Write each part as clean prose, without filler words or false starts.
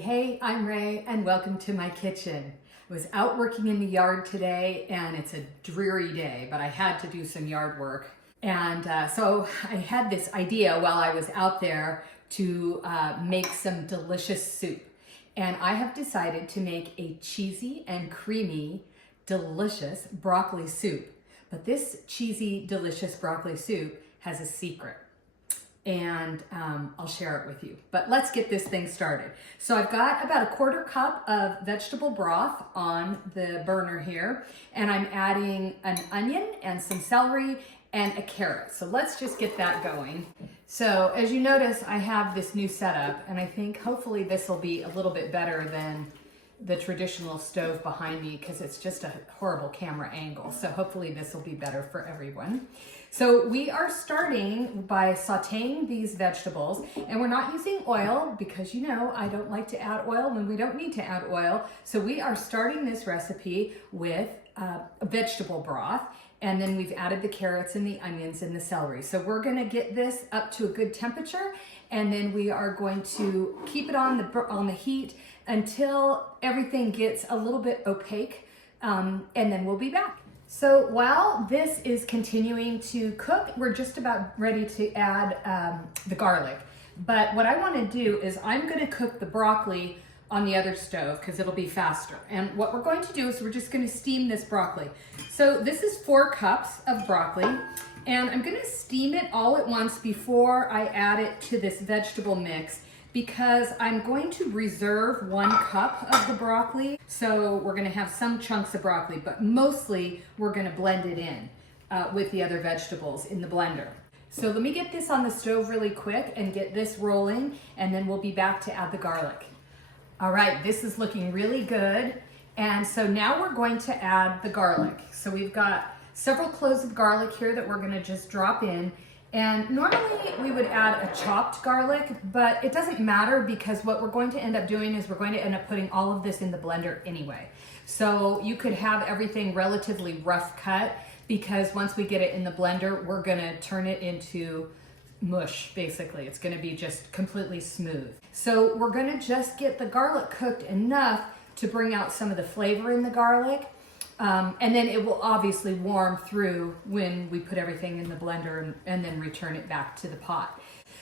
Hey, I'm Ray and welcome to my kitchen. I was out working in the yard today and it's a dreary day, but I had to do some yard work. And so I had this idea while I was out there to make some delicious soup. And I have decided to make a cheesy and creamy, delicious broccoli soup. But this cheesy, delicious broccoli soup has a secret. And I'll share it with you. But let's get this thing started. So I've got about a 1/4 cup of vegetable broth on the burner here, and I'm adding an onion and some celery and a carrot. So let's just get that going. So as you notice, I have this new setup, and I think hopefully this will be a little bit better than the traditional stove behind me because it's just a horrible camera angle. So hopefully this will be better for everyone. So we are starting by sauteing these vegetables, and we're not using oil because you know I don't like to add oil when we don't need to add oil. So we are starting this recipe with vegetable broth, and then we've added the carrots and the onions and the celery. So we're gonna get this up to a good temperature, and then we are going to keep it on the heat until everything gets a little bit opaque, and then we'll be back. So while this is continuing to cook, we're just about ready to add the garlic. But what I want to do is I'm going to cook the broccoli on the other stove because it'll be faster. And what we're going to do is we're just going to steam this broccoli. So this is 4 cups of broccoli, and I'm going to steam it all at once before I add it to this vegetable mix, because I'm going to reserve 1 cup of the broccoli. So we're gonna have some chunks of broccoli, but mostly we're gonna blend it in with the other vegetables in the blender. So let me get this on the stove really quick and get this rolling, and then we'll be back to add the garlic. All right, this is looking really good. And so now we're going to add the garlic. So we've got several cloves of garlic here that we're gonna just drop in. And normally we would add a chopped garlic, but it doesn't matter because what we're going to end up doing is we're going to end up putting all of this in the blender anyway. So you could have everything relatively rough cut, because once we get it in the blender, we're gonna turn it into mush, basically. It's gonna be just completely smooth. So we're gonna just get the garlic cooked enough to bring out some of the flavor in the garlic. And then it will obviously warm through when we put everything in the blender and then return it back to the pot.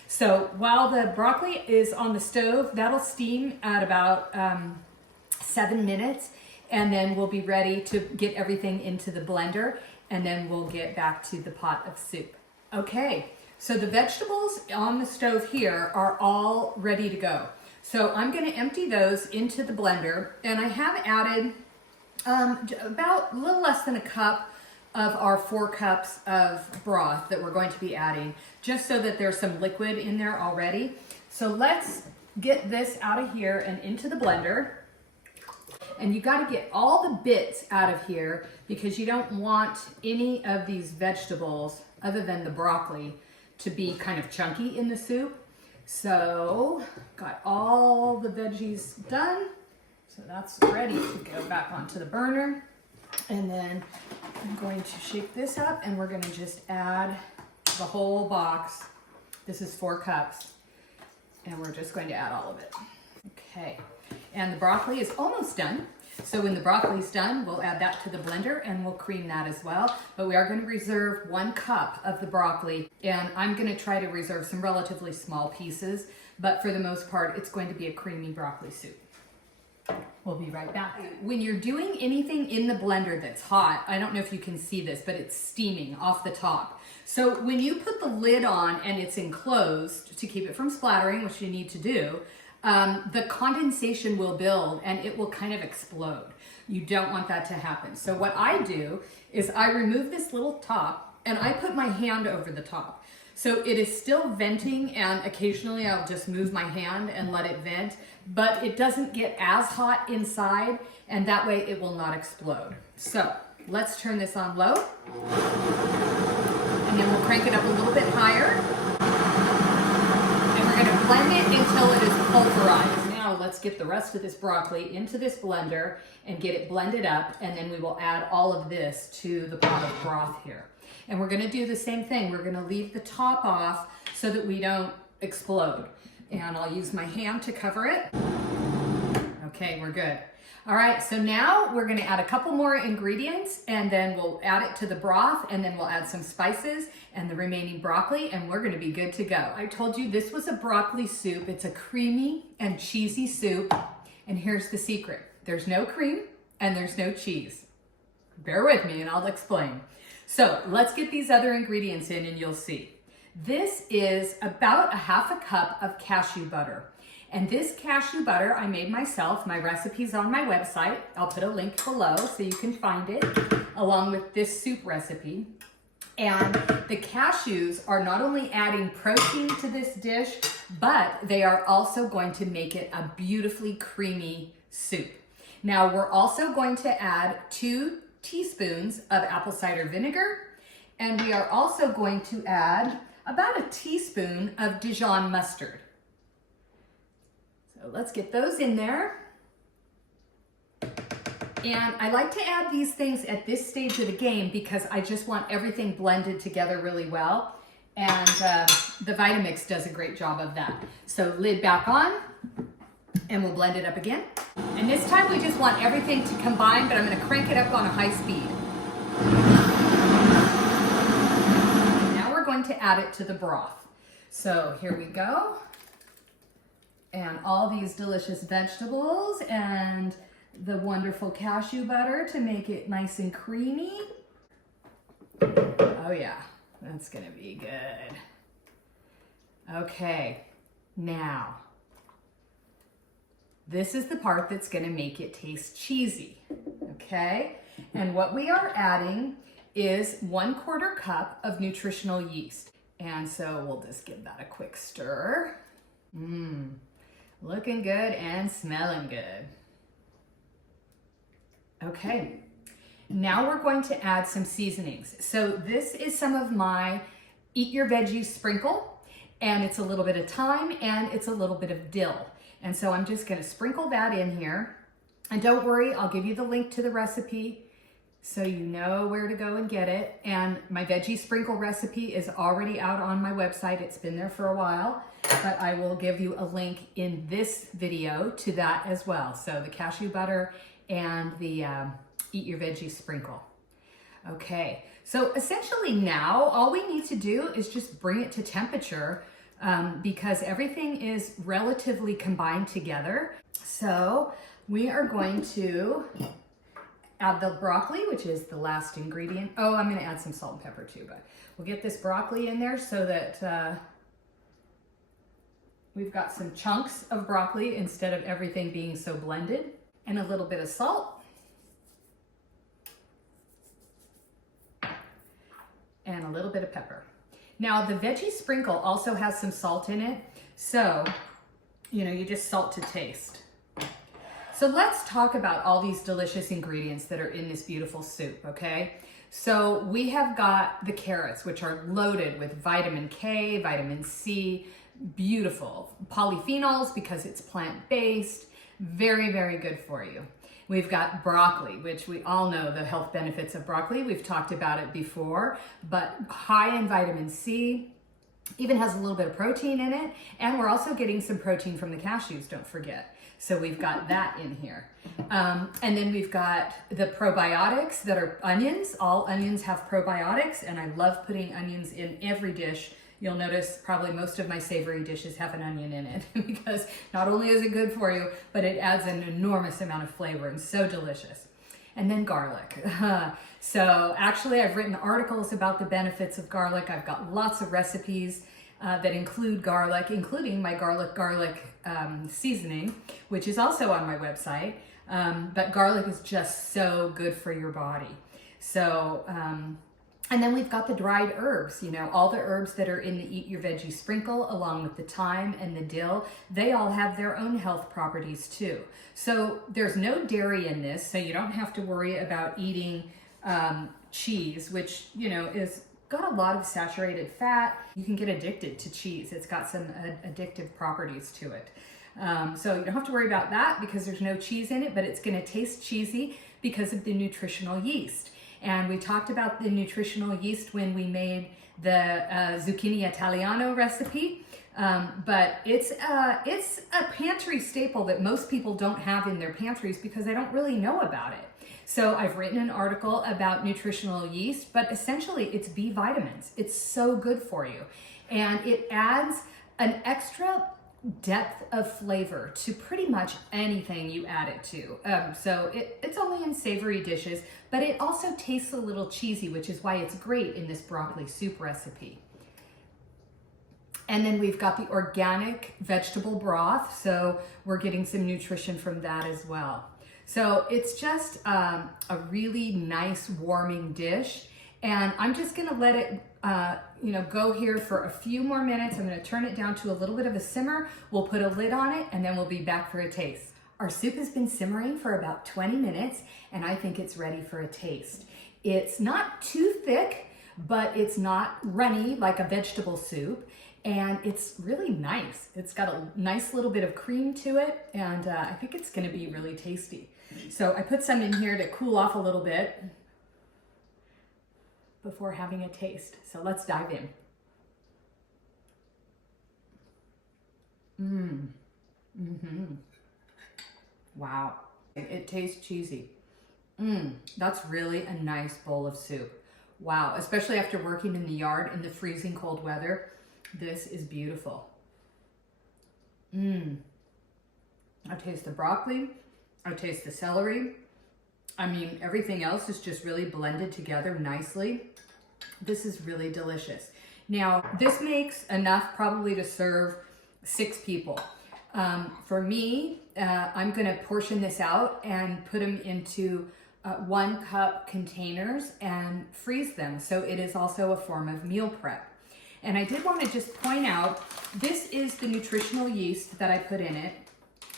So while the broccoli is on the stove, that'll steam at about 7 minutes, and then we'll be ready to get everything into the blender, and then we'll get back to the pot of soup. Okay, so the vegetables on the stove here are all ready to go. So I'm gonna empty those into the blender, and I have added about a little less than a cup of our 4 cups of broth that we're going to be adding, just so that there's some liquid in there already. So let's get this out of here and into the blender. And you got to get all the bits out of here because you don't want any of these vegetables, other than the broccoli, to be kind of chunky in the soup. So got all the veggies done. So that's ready to go back onto the burner. And then I'm going to shake this up, and we're going to just add the whole box. This is 4 cups, and we're just going to add all of it. Okay, and the broccoli is almost done. So when the broccoli's done, we'll add that to the blender and we'll cream that as well. But we are going to reserve 1 cup of the broccoli, and I'm going to try to reserve some relatively small pieces, but for the most part, it's going to be a creamy broccoli soup. We'll be right back. When you're doing anything in the blender that's hot, I don't know if you can see this, but it's steaming off the top. So when you put the lid on and it's enclosed to keep it from splattering, which you need to do, the condensation will build and it will kind of explode. You don't want that to happen. So what I do is I remove this little top and I put my hand over the top. So it is still venting, and occasionally I'll just move my hand and let it vent, but it doesn't get as hot inside, and that way it will not explode. So let's turn this on low, and then we'll crank it up a little bit higher, and we're gonna blend it until it is pulverized. Now let's get the rest of this broccoli into this blender and get it blended up, and then we will add all of this to the pot of broth here. And we're gonna do the same thing. We're gonna leave the top off so that we don't explode. And I'll use my hand to cover it. Okay, we're good. All right, so now we're gonna add a couple more ingredients and then we'll add it to the broth and then we'll add some spices and the remaining broccoli and we're gonna be good to go. I told you this was a broccoli soup. It's a creamy and cheesy soup. And here's the secret. There's no cream and there's no cheese. Bear with me and I'll explain. So let's get these other ingredients in and you'll see. This is about a half a cup of cashew butter. And this cashew butter I made myself. My recipe's on my website. I'll put a link below so you can find it, along with this soup recipe. And the cashews are not only adding protein to this dish, but they are also going to make it a beautifully creamy soup. Now we're also going to add 2 teaspoons of apple cider vinegar, and we are also going to add about a teaspoon of Dijon mustard. So let's get those in there. And I like to add these things at this stage of the game because I just want everything blended together really well. And the Vitamix does a great job of that. So lid back on and we'll blend it up again. And this time we just want everything to combine, but I'm gonna crank it up on a high speed. And now we're going to add it to the broth. So here we go. And all these delicious vegetables and the wonderful cashew butter to make it nice and creamy. Oh yeah, that's gonna be good. Okay, now, this is the part that's gonna make it taste cheesy, okay? And what we are adding is 1/4 cup of nutritional yeast. And so we'll just give that a quick stir. Looking good and smelling good. Okay, now we're going to add some seasonings. So this is some of my Eat Your Veggies sprinkle, and it's a little bit of thyme and it's a little bit of dill. And so I'm just gonna sprinkle that in here. And don't worry, I'll give you the link to the recipe so you know where to go and get it. And my veggie sprinkle recipe is already out on my website. It's been there for a while, but I will give you a link in this video to that as well. So the cashew butter and the Eat Your Veggies sprinkle. Okay, so essentially now all we need to do is just bring it to temperature because everything is relatively combined together. So we are going to add the broccoli, which is the last ingredient. Oh, I'm gonna add some salt and pepper too, but we'll get this broccoli in there so that we've got some chunks of broccoli instead of everything being so blended. And a little bit of salt. And a little bit of pepper. Now the veggie sprinkle also has some salt in it. So, you just salt to taste. So let's talk about all these delicious ingredients that are in this beautiful soup, okay? So we have got the carrots, which are loaded with vitamin K, vitamin C, beautiful polyphenols because it's plant-based. Very, very good for you. We've got broccoli, which we all know the health benefits of broccoli. We've talked about it before, but high in vitamin C, even has a little bit of protein in it. And we're also getting some protein from the cashews, don't forget. So we've got that in here. And then we've got the probiotics that are onions. All onions have probiotics, and I love putting onions in every dish. You'll notice probably most of my savory dishes have an onion in it because not only is it good for you, but it adds an enormous amount of flavor and so delicious. And then garlic. So actually I've written articles about the benefits of garlic. I've got lots of recipes that include garlic, including my garlic seasoning, which is also on my website. But garlic is just so good for your body. So, and then we've got the dried herbs, all the herbs that are in the Eat Your Veggie sprinkle, along with the thyme and the dill, they all have their own health properties too. So there's no dairy in this, so you don't have to worry about eating cheese, which, is got a lot of saturated fat. You can get addicted to cheese. It's got some addictive properties to it. So you don't have to worry about that because there's no cheese in it, but it's gonna taste cheesy because of the nutritional yeast. And we talked about the nutritional yeast when we made the zucchini Italiano recipe. But it's a pantry staple that most people don't have in their pantries because they don't really know about it. So I've written an article about nutritional yeast, but essentially it's B vitamins. It's so good for you. And it adds an extra depth of flavor to pretty much anything you add it to. So it's only in savory dishes, but it also tastes a little cheesy, which is why it's great in this broccoli soup recipe. And then we've got the organic vegetable broth, so we're getting some nutrition from that as well. So it's just a really nice warming dish, and I'm just gonna let it go here for a few more minutes. I'm gonna turn it down to a little bit of a simmer. We'll put a lid on it, and then we'll be back for a taste. Our soup has been simmering for about 20 minutes, and I think it's ready for a taste. It's not too thick, but it's not runny like a vegetable soup. And it's really nice. It's got a nice little bit of cream to it, and I think it's gonna be really tasty. So I put some in here to cool off a little bit before having a taste. So let's dive in. Wow, it tastes cheesy. That's really a nice bowl of soup. Wow, especially after working in the yard in the freezing cold weather. This is beautiful. I taste the broccoli. I taste the celery. I mean, everything else is just really blended together nicely. This is really delicious. Now, this makes enough probably to serve 6 people. For me, I'm gonna portion this out and put them into 1-cup containers and freeze them. So it is also a form of meal prep. And I did want to just point out, this is the nutritional yeast that I put in it.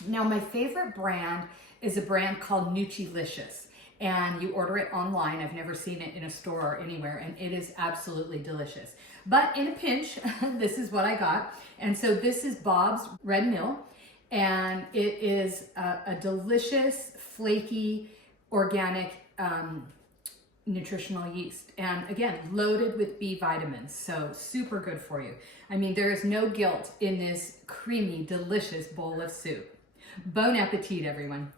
Now, my favorite brand is a brand called Nutrilicious, and you order it online. I've never seen it in a store or anywhere, and it is absolutely delicious. But in a pinch, this is what I got. And so this is Bob's Red Mill, and it is a delicious, flaky, organic nutritional yeast, and again, loaded with B vitamins, so super good for you. I mean, there is no guilt in this creamy, delicious bowl of soup. Bon appetit, everyone.